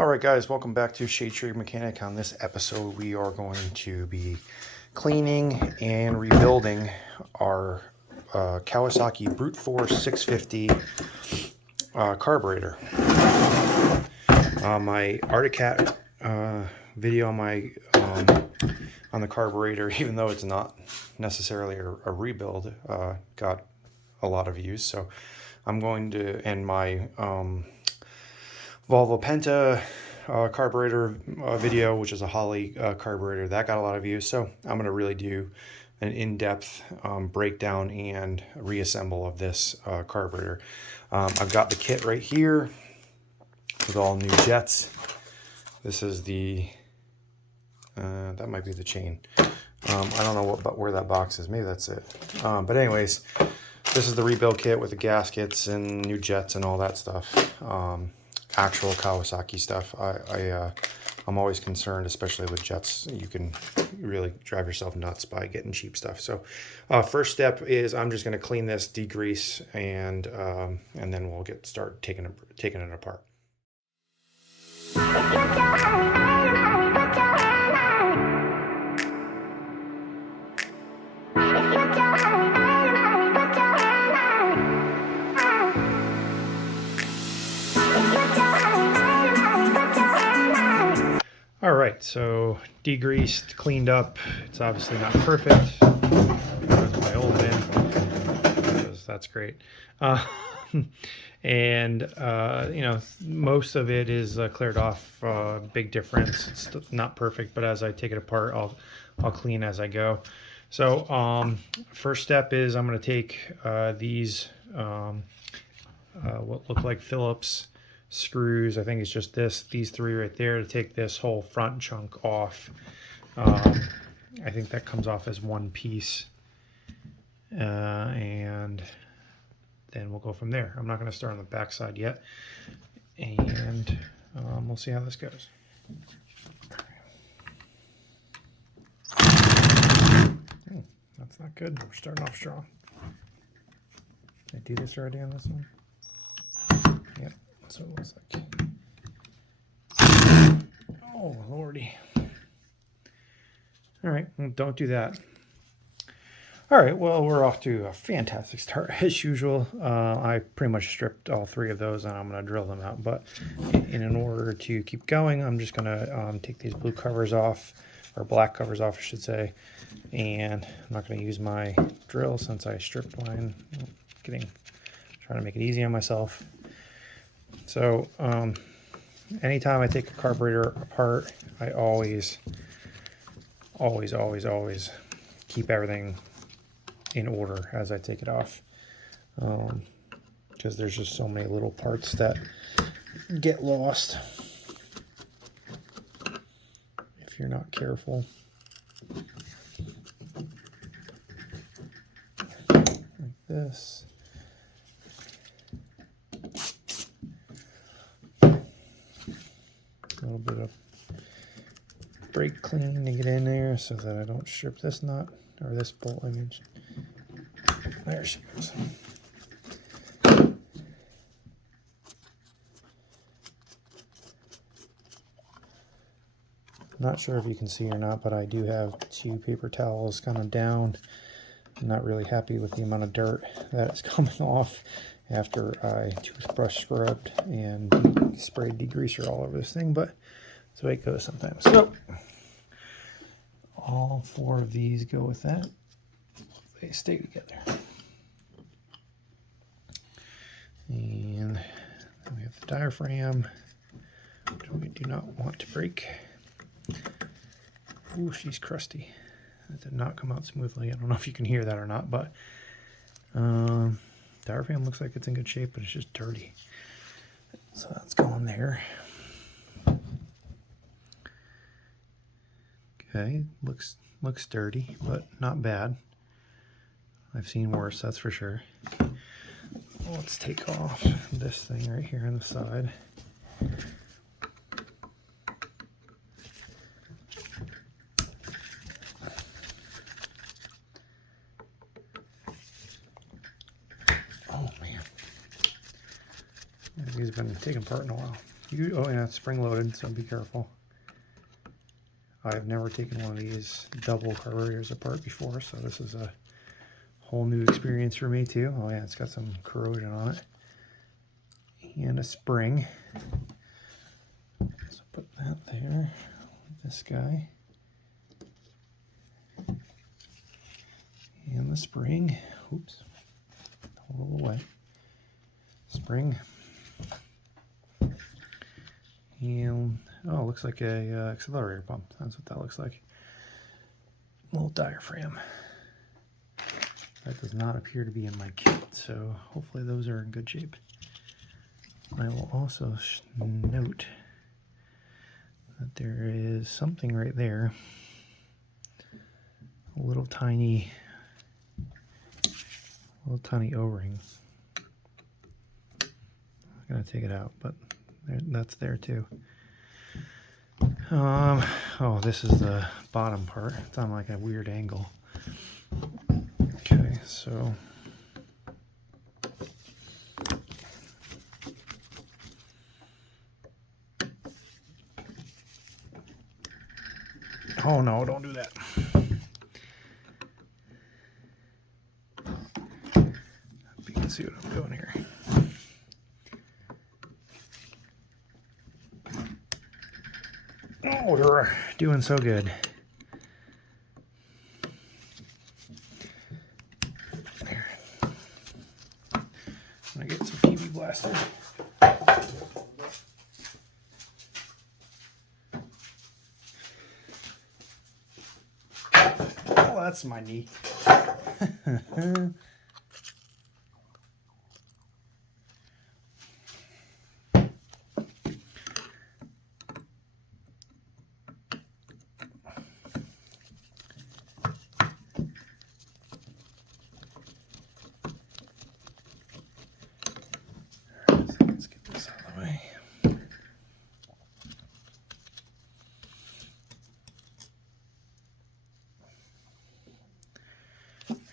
Alright guys, welcome back to Shade Tree Mechanic. On this episode we are going to be cleaning and rebuilding our Kawasaki Brute Force 650 carburetor. My Articat video on the carburetor, even though it's not necessarily a rebuild, got a lot of views. So I'm going to, and my Volvo Penta carburetor video, which is a Holly carburetor, that got a lot of views. So I'm going to really do an in-depth breakdown and reassemble of this carburetor. I've got the kit right here with all new jets. This is the that might be the chain. I don't know where that box is. Maybe that's it. But anyways, this is the rebuild kit with the gaskets and new jets and all that stuff. Actual Kawasaki stuff. I'm always concerned, especially with jets. You can really drive yourself nuts by getting cheap stuff. So first step is I'm just going to clean this, degrease, and then we'll start taking it apart. All right, so degreased, cleaned up. It's obviously not perfect. There's my old bin. That's great. And you know, most of it is cleared off. Big difference. It's not perfect, but as I take it apart, I'll clean as I go. So first step is I'm going to take these what look like Phillips screws. I think it's just these three right there to take this whole front chunk off. I think that comes off as one piece, and then we'll go from there. I'm not going to start on the back side yet, and we'll see how this goes. Oh, that's not good. We're starting off strong. Did I do this already on this one? Yep. So it looks like. Oh lordy. All right, well, don't do that. All right, well, we're off to a fantastic start as usual. I pretty much stripped all three of those, and I'm going to drill them out. But in order to keep going, I'm just going to take these blue covers off, or black covers off, I should say. And I'm not going to use my drill since I stripped mine. Trying to make it easy on myself. So anytime I take a carburetor apart, I always keep everything in order as I take it off, because there's just so many little parts that get lost if you're not careful. Like this. A little bit of brake clean to get in there so that I don't strip this nut or this bolt image. There she goes. Not sure if you can see or not, but I do have two paper towels kind of down. I'm not really happy with the amount of dirt that is coming off after I toothbrush scrubbed and sprayed degreaser all over this thing, but that's the way it goes sometimes. So all four of these go with that. They stay together. And then we have the diaphragm, which we do not want to break. Ooh, she's crusty. That did not come out smoothly. I don't know if you can hear that or not, but diaphragm looks like it's in good shape, but it's just dirty. So that's going there. Okay, looks dirty, but not bad. I've seen worse, that's for sure. Let's take off this thing right here on the side. Oh man, these have been taking part in a while. Oh yeah, it's spring loaded, so be careful. I've never taken one of these double carburetors apart before, so this is a whole new experience for me too. Oh yeah, it's got some corrosion on it. And a spring. So put that there. This guy. And the spring. Oops. A little away. Spring. And oh, it looks like a accelerator pump. That's what that looks like. Little diaphragm. That does not appear to be in my kit, so hopefully those are in good shape. I will also note that there is something right there. A little tiny O-ring. I'm gonna take it out, but that's there too. Oh, this is the bottom part. It's on like a weird angle. Okay, so oh no, don't do that. You can see what I'm doing here. Oh, we're doing so good. There. I'm gonna get some PB blaster. Oh, that's my knee. Let's get this out of the way.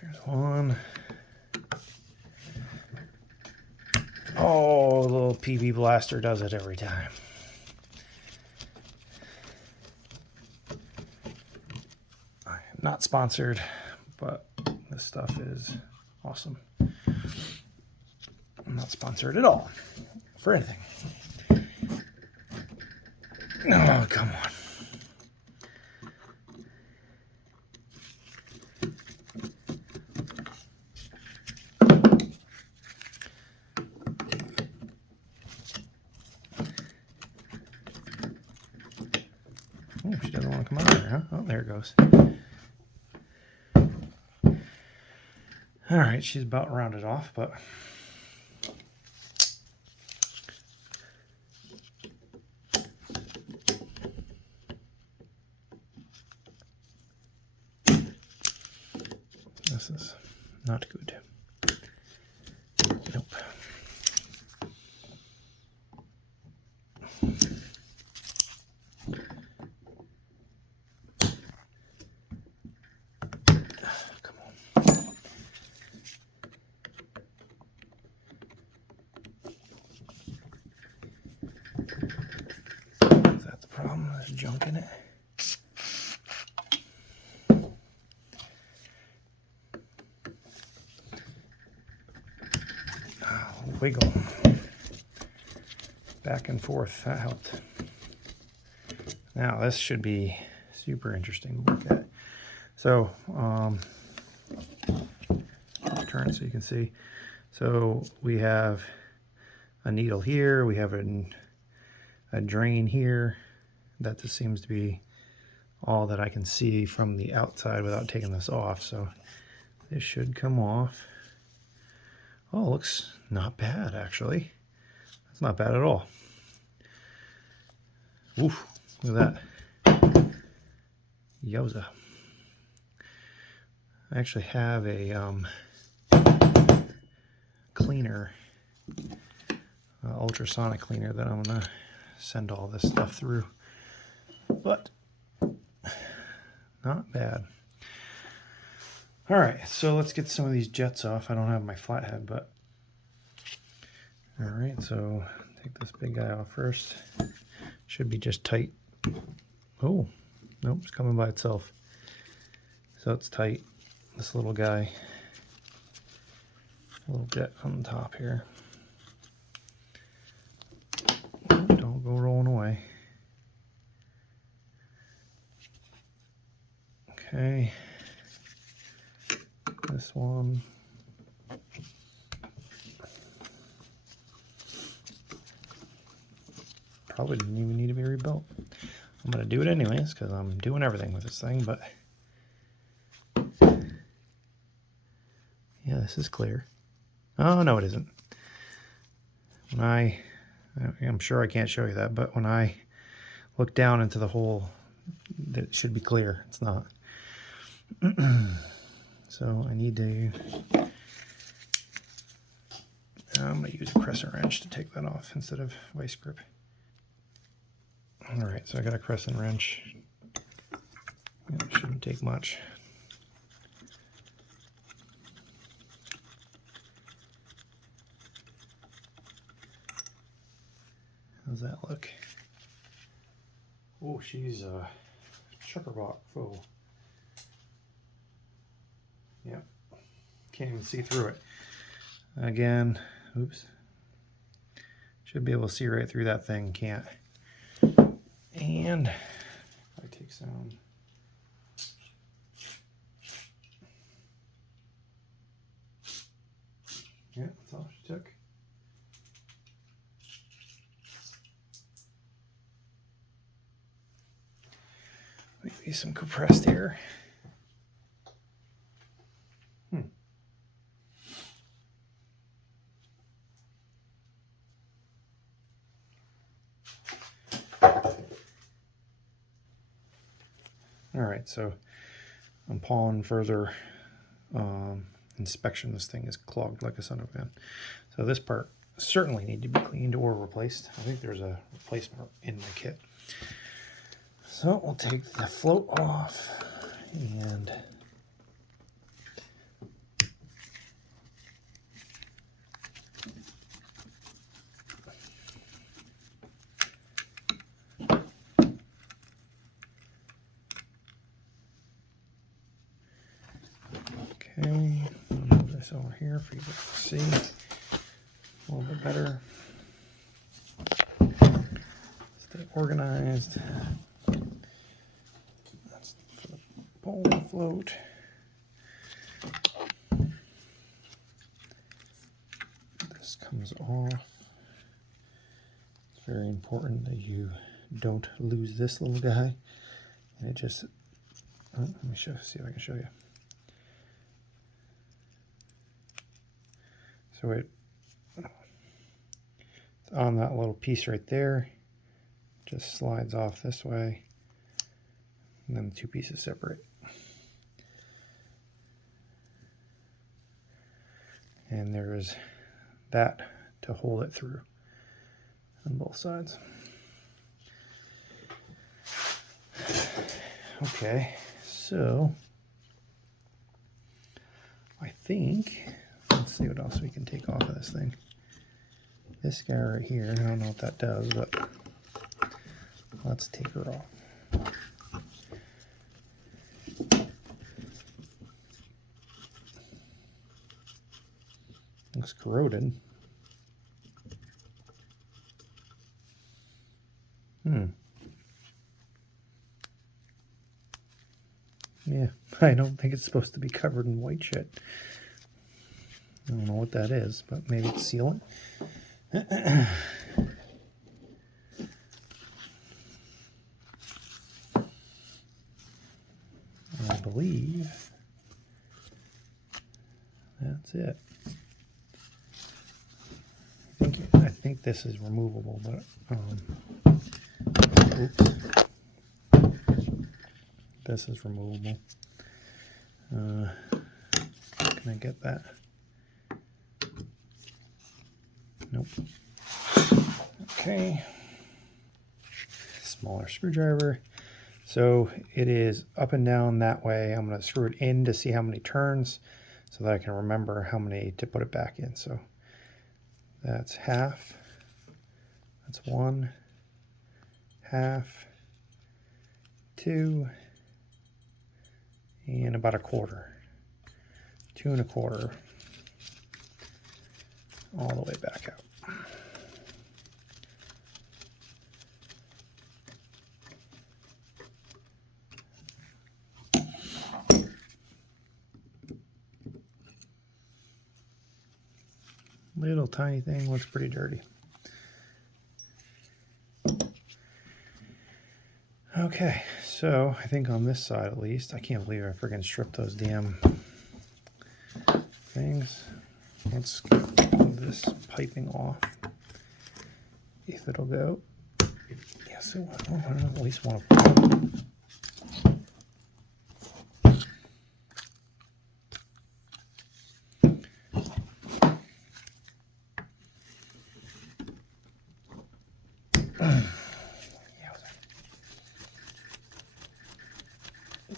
There's one. Oh, the little PB blaster does it every time. Not sponsored, but this stuff is awesome. I'm not sponsored at all for anything. Oh, come on. Oh, she doesn't want to come out of there, huh? Oh, there it goes. All right, she's about rounded off, but this is not good. Nope. Come on. Is that the problem? There's junk in it. Wiggle back and forth. That helped. Now this should be super interesting to look at. So turn so you can see. So we have a needle here. We have a drain here. That just seems to be all that I can see from the outside without taking this off. So this should come off. Oh, it looks not bad, actually. That's not bad at all. Oof, look at that. Yowza. I actually have a cleaner, ultrasonic cleaner that I'm going to send all this stuff through. But not bad. All right, so let's get some of these jets off. I don't have my flathead, but all right, so Take this big guy off first. Should be just tight. Oh, nope, it's coming by itself. So it's tight. This little guy, a little bit on the top here. Don't go rolling away. Okay. This one. Probably didn't even need to be rebuilt. I'm going to do it anyways because I'm doing everything with this thing, but yeah, this is clear. Oh, no, it isn't. When I'm sure I can't show you that, but when I look down into the hole, it should be clear. It's not. So I need to, I'm going to use a crescent wrench to take that off instead of vice grip. Alright, so I got a crescent wrench. It shouldn't take much. How's that look? Oh, she's a checkerboard full. Yep. Can't even see through it. Again, oops. Should be able to see right through that thing, can't. And if I take some, yeah, that's all she took. Maybe some compressed air. Alright, so upon further inspection, this thing is clogged like a son of a gun. So this part certainly need to be cleaned or replaced. I think there's a replacement in my kit. So we'll take the float off and okay, I'll move this over here for you to see a little bit better. Stay organized. That's for the pole and float. This comes off. It's very important that you don't lose this little guy. And it just, oh, let me see if I can show you. So it's on that little piece right there, just slides off this way, and then the two pieces separate. And there's that to hold it through on both sides. Okay, so I think, let's see what else we can take off of this thing. This guy right here, I don't know what that does, but let's take her off. Looks corroded. Yeah, I don't think it's supposed to be covered in white shit. I don't know what that is, but maybe it's sealant. I believe that's it. I think this is removable, but oops. This is removable. Can I get that? Nope. Okay. Smaller screwdriver. So it is up and down that way. I'm going to screw it in to see how many turns so that I can remember how many to put it back in. So that's half. That's 1, half, 2, and about 1/4. 2 1/4. All the way back out. Little tiny thing, looks pretty dirty. Okay, so I think on this side at least, I can't believe I freaking stripped those damn things. Let's get this piping off. If it'll go. Yes, it will. I at least want to.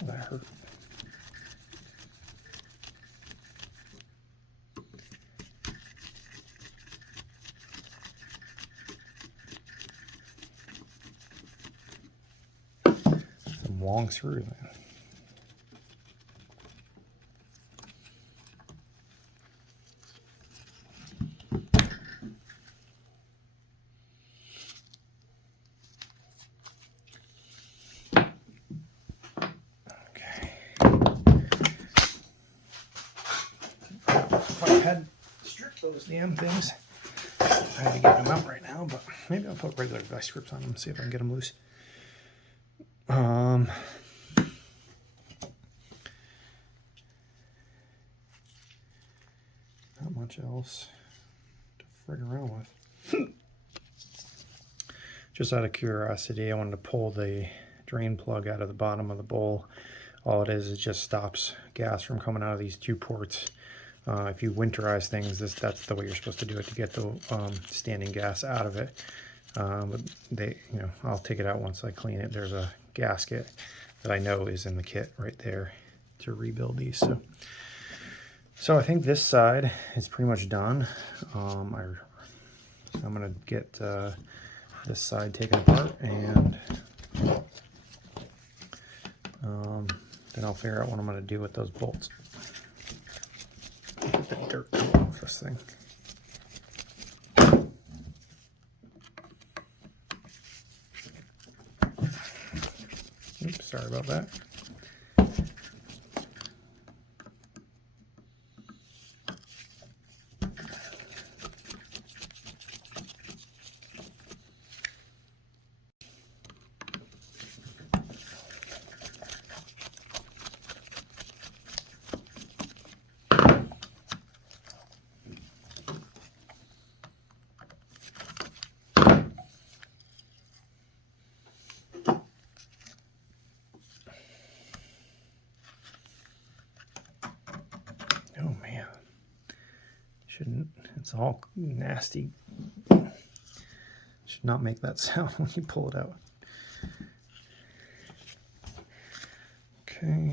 That hurt. Some long screw, man. If I had stripped those damn things, I had to get them out right now, but maybe I'll put regular vice grips on them and see if I can get them loose. Not much else to frig around with. Just out of curiosity, I wanted to pull the drain plug out of the bottom of the bowl. All it is just stops gas from coming out of these 2 ports. If you winterize things, that's the way you're supposed to do it, to get the standing gas out of it. But I'll take it out once I clean it. There's a gasket that I know is in the kit right there to rebuild these. So I think this side is pretty much done. I'm gonna get this side taken apart, and then I'll figure out what I'm gonna do with those bolts. Get the dirt off this thing. Oops, sorry about that. Oh man, shouldn't, it's all nasty. Should not make that sound when you pull it out. Okay.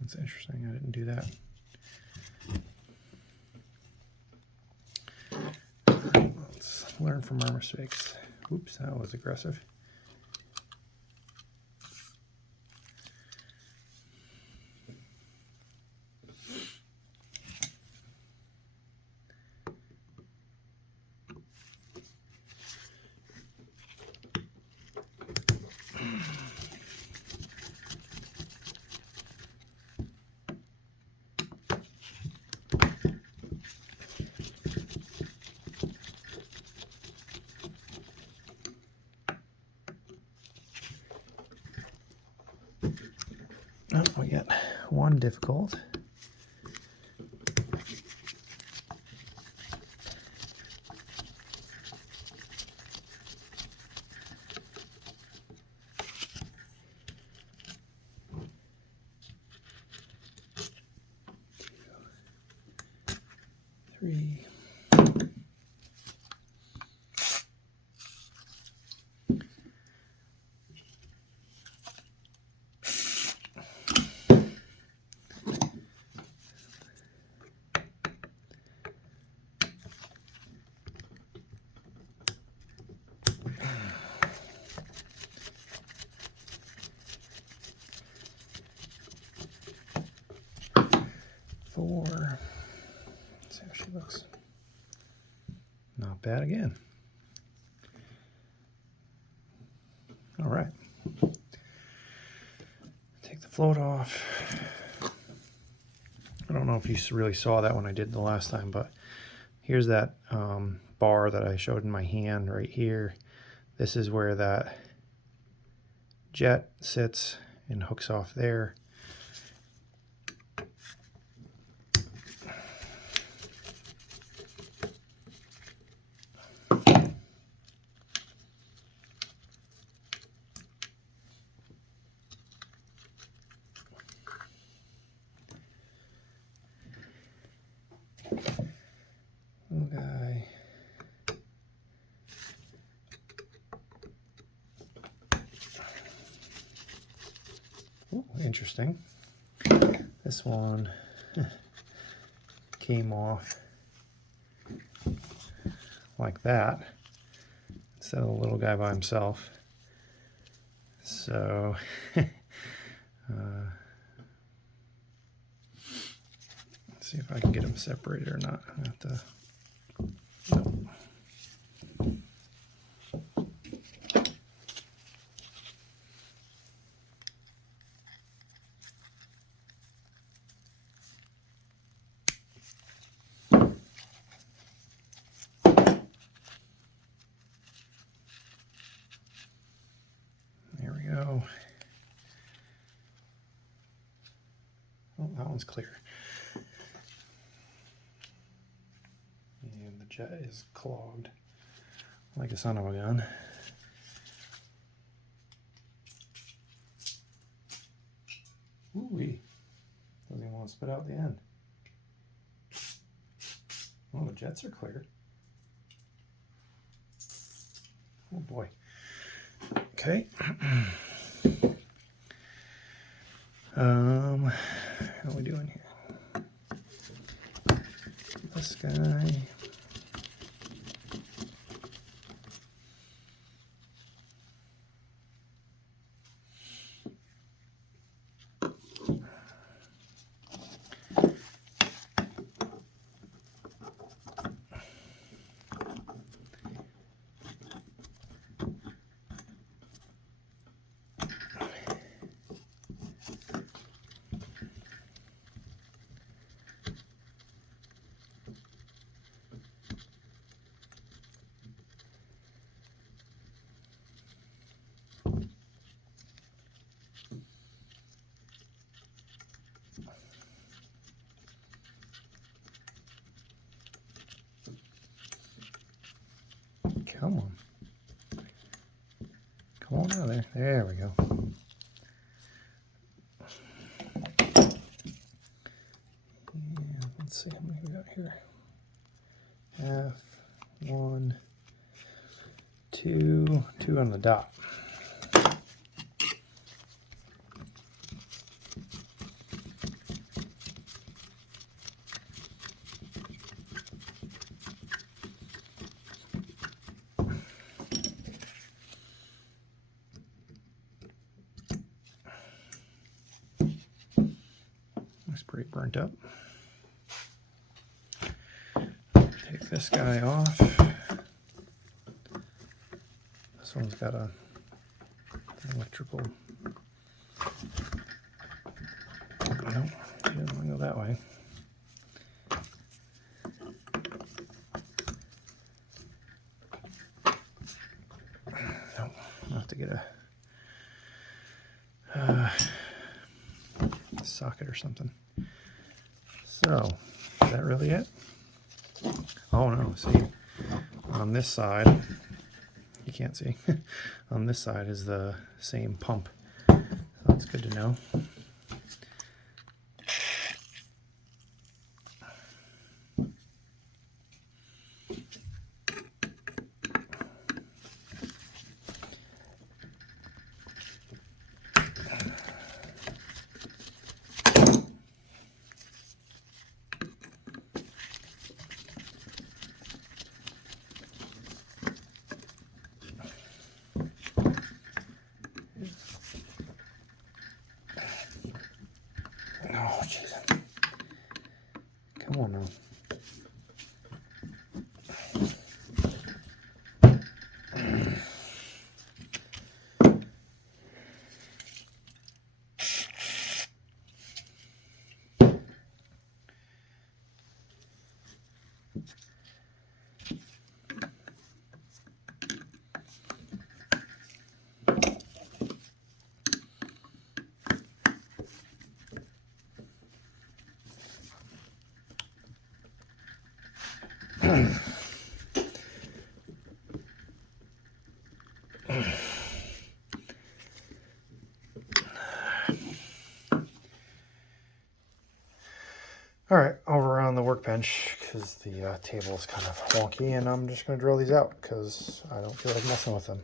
That's interesting, I didn't do that. All right, let's learn from our mistakes. Oops, that was aggressive. Oh, we got one difficult. Three. 4. Let's see how she looks. Not bad again. All right. Take the float off. I don't know if you really saw that when I did the last time, but here's that bar that I showed in my hand right here. This is where that jet sits and hooks off there. Little guy. Ooh, interesting. This one came off like that instead of the little guy by himself. So let's see if I can get them separated or not. I have to. Nope. There we go. Oh, that one's clear. And the jet is clogged like a son of a gun. Ooh-wee. Doesn't even want to spit out the end. Oh, the jets are clear. Oh boy. Okay. How are we doing here? This guy. Come on. Come on out of there. There we go. And let's see how many we got here. Half, 1, 2, 2 on the dot. It's pretty burnt up. Take this guy off. This one's got an electrical. Nope, you don't want to go that way. Nope, I'll have to get a socket or something. So, is that really it? Oh no, see, on this side, you can't see, on this side is the same pump. So that's good to know. Come on now. All right, over on the workbench, because the table is kind of wonky, and I'm just going to drill these out because I don't feel like messing with them.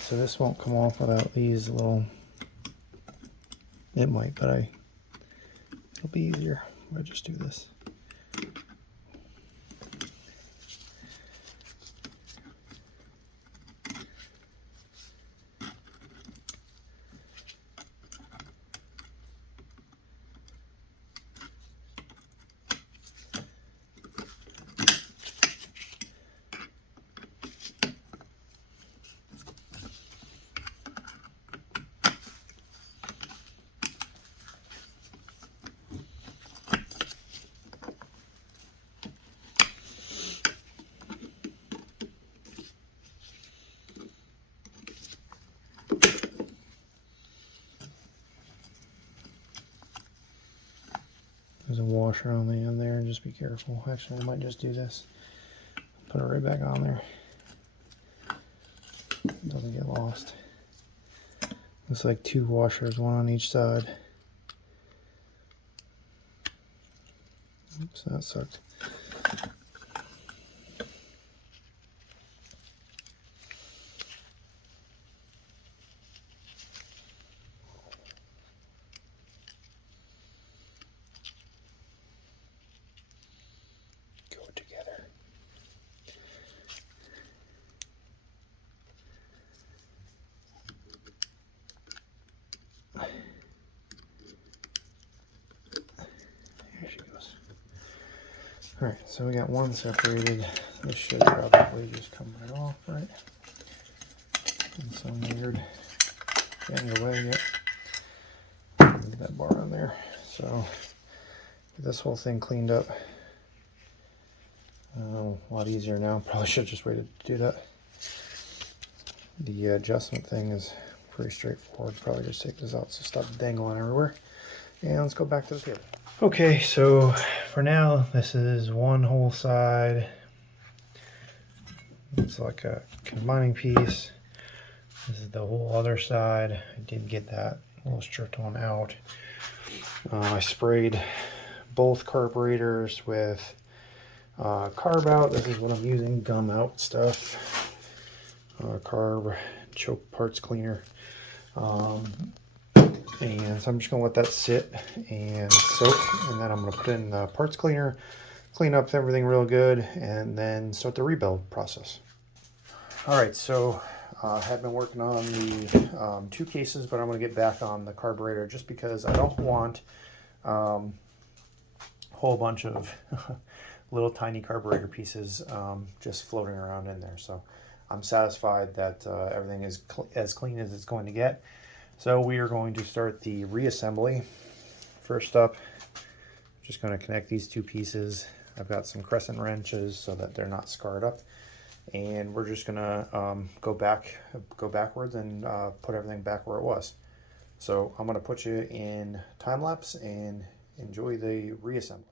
So this won't come off without these little, it might, but it'll be easier if I just do this. There's a washer on the end there, just be careful. Actually, I might just do this. Put it right back on there. It doesn't get lost. Looks like two washers, one on each side. Oops, that sucked. Alright, so we got one separated. This should probably just come right off, right? In some weird getting away yet. Leave that bar on there. So get this whole thing cleaned up. A lot easier now. Probably should have just waited to do that. The adjustment thing is pretty straightforward. Probably just take this out so stop dangling everywhere. And let's go back to the table. Okay, so for now, this is one whole side. It's like a combining piece. This is the whole other side. I did get that little stripped one out. I sprayed both carburetors with carb out. This is what I'm using, gum out stuff. Carb choke parts cleaner. And so I'm just going to let that sit and soak, and then I'm going to put in the parts cleaner, clean up everything real good, and then start the rebuild process. All right, so I have been working on the 2 cases, but I'm going to get back on the carburetor just because I don't want a whole bunch of little tiny carburetor pieces just floating around in there. So I'm satisfied that everything is as clean as it's going to get. So we are going to start the reassembly. First up, just going to connect these 2 pieces. I've got some crescent wrenches so that they're not scarred up. And we're just gonna go backwards and put everything back where it was. So I'm gonna put you in time lapse and enjoy the reassembly.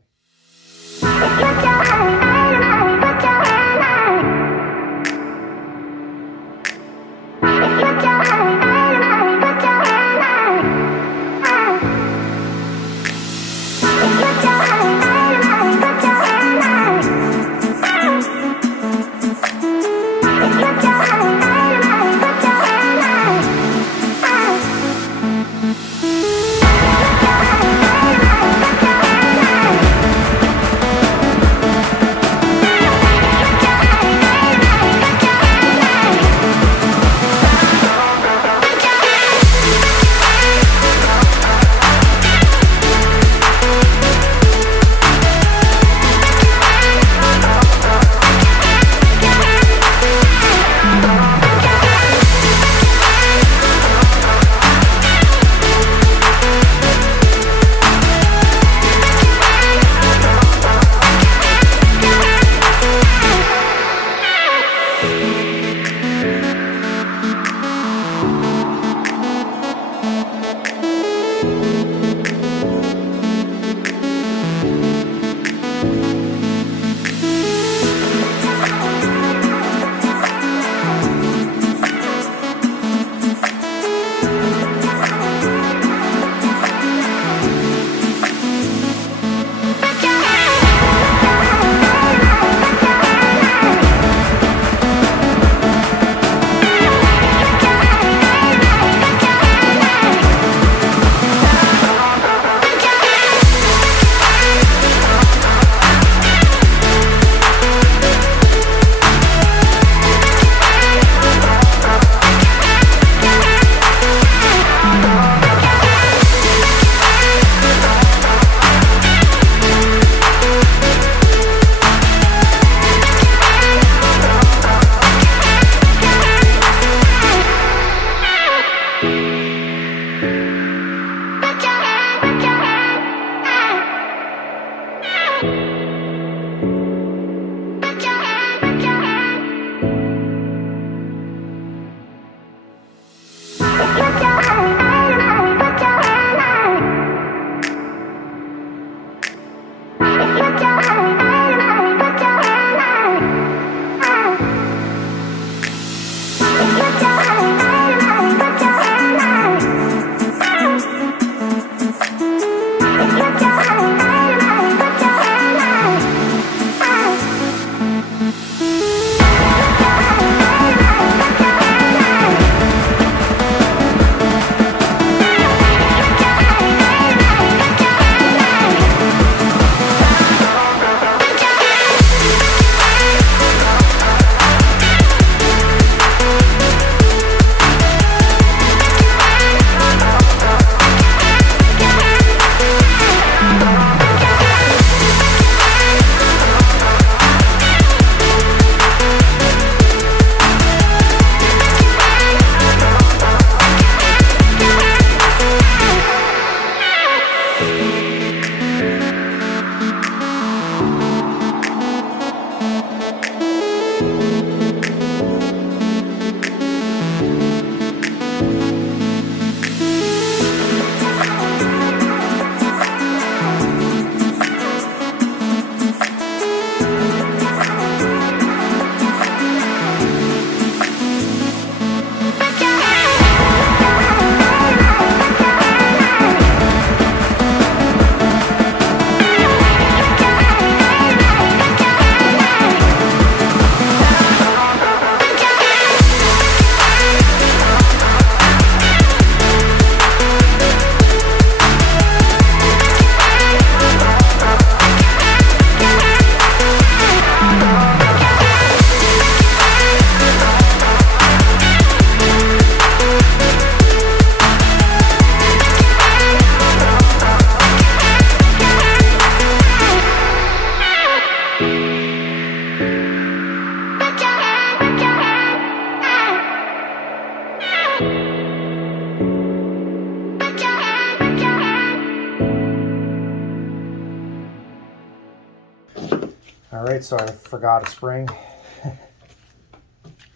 right, so I forgot a spring.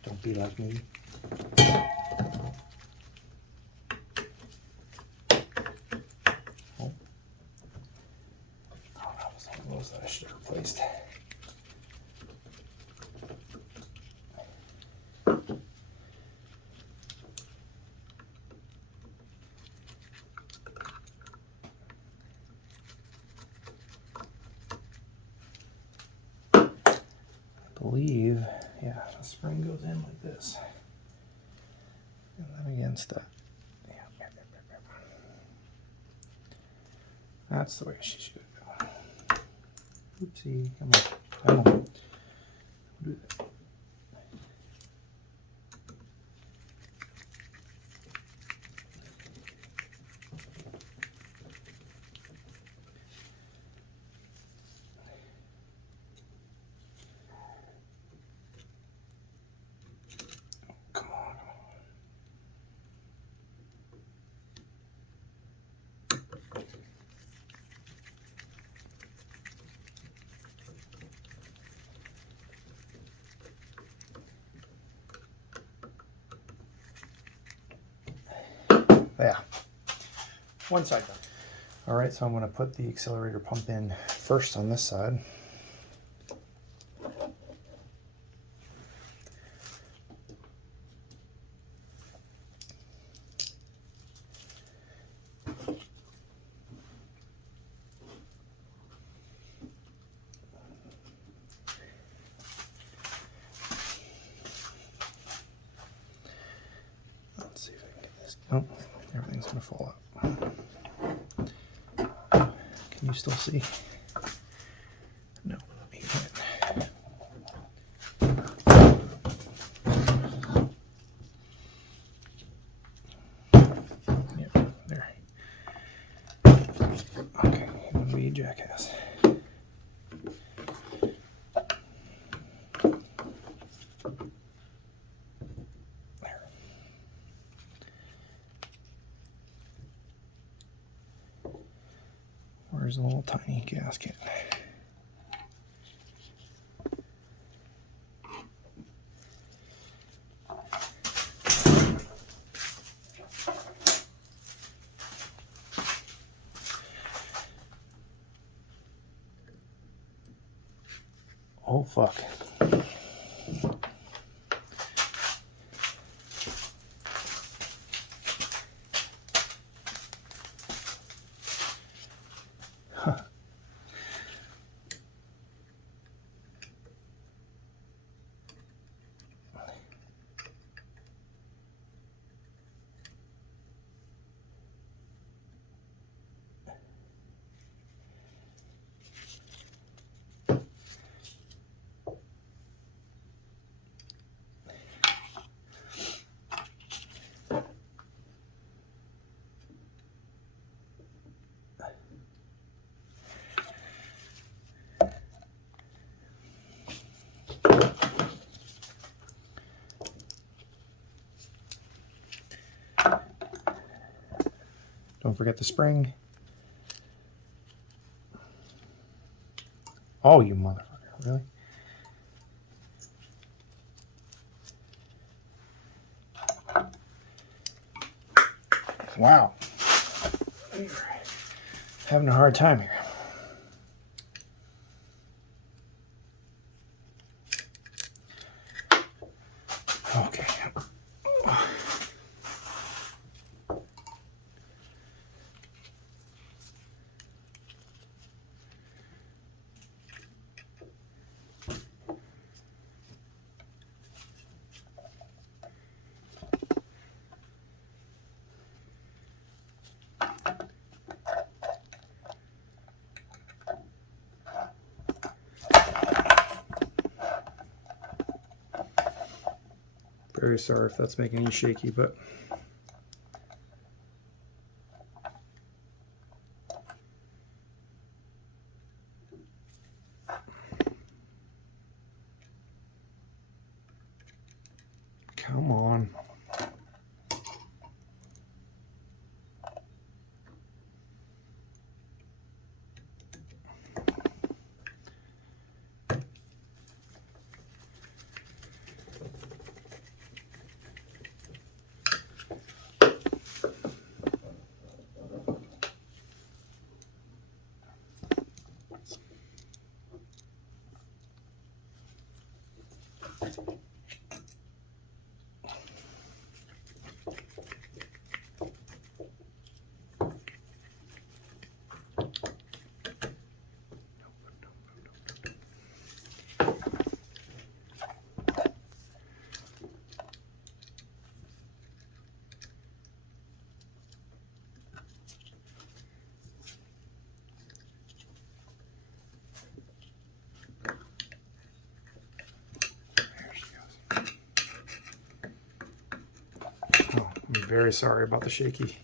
Don't be like me. Oh, that was one of those that I should have replaced. I believe, yeah, the spring goes in like this. And then against that. Yeah. That's the way she should go. Oopsie, come on. Come on. Do that. Come on. Yeah, one side done. All right, so I'm going to put the accelerator pump in first on this side. Let's see if I can get this. Oh, everything's going to fall out. Can you still see? No, you can't. Yeah, there. Okay, don't be a jackass. There. Where's the little tiny gasket? Oh, fuck. Huh. Don't forget the spring. Oh, you motherfucker, really? Wow. Having a hard time here. Okay. Very sorry if that's making you shaky, but come on. I'm very sorry about the shaky.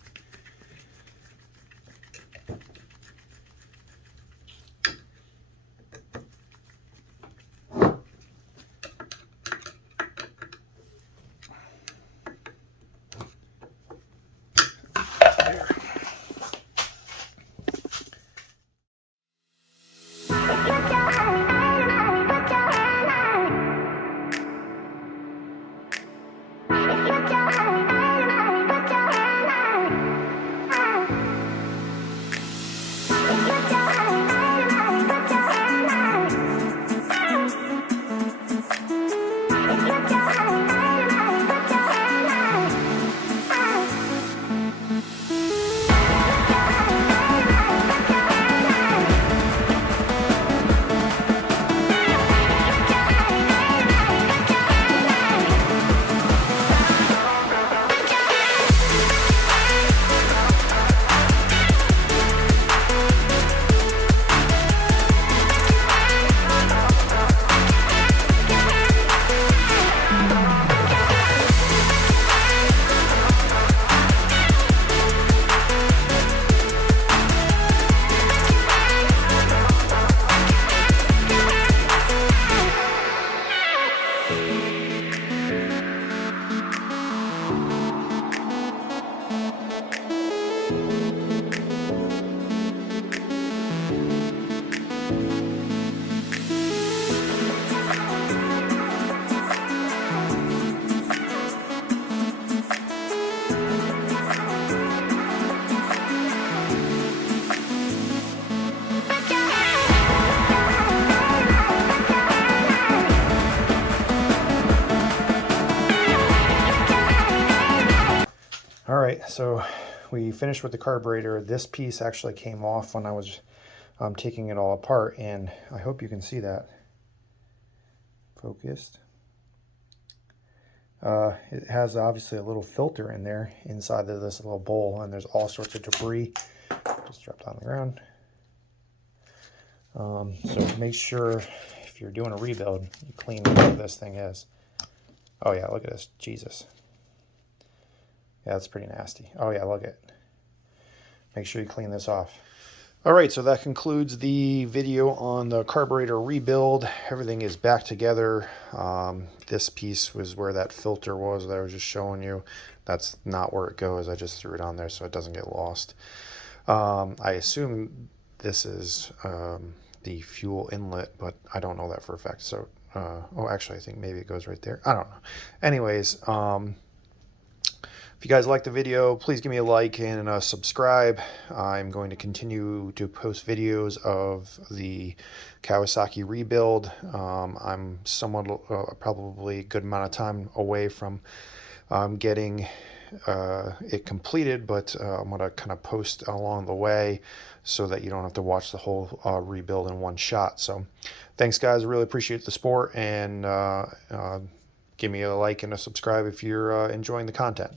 All right, so we finished with the carburetor. This piece actually came off when I was taking it all apart, and I hope you can see that. Focused. It has obviously a little filter in there inside of this little bowl, and there's all sorts of debris. Just dropped on the ground. So make sure if you're doing a rebuild, you clean what this thing is. Oh yeah, look at this, Jesus. Yeah, that's pretty nasty. Oh yeah, look at it. Make sure you clean this off. All right, so that concludes the video on the carburetor rebuild. Everything is back together. This piece was where that filter was that I was just showing you. That's not where it goes. I just threw it on there so it doesn't get lost. I assume this is the fuel inlet, but I don't know that for a fact. So, oh, actually, I think maybe it goes right there. I don't know. Anyways, if you guys like the video, please give me a like and a subscribe. I'm going to continue to post videos of the Kawasaki rebuild. I'm somewhat, probably a good amount of time away from getting it completed, but I'm going to kind of post along the way so that you don't have to watch the whole rebuild in one shot. So thanks, guys. I really appreciate the support, and give me a like and a subscribe if you're enjoying the content.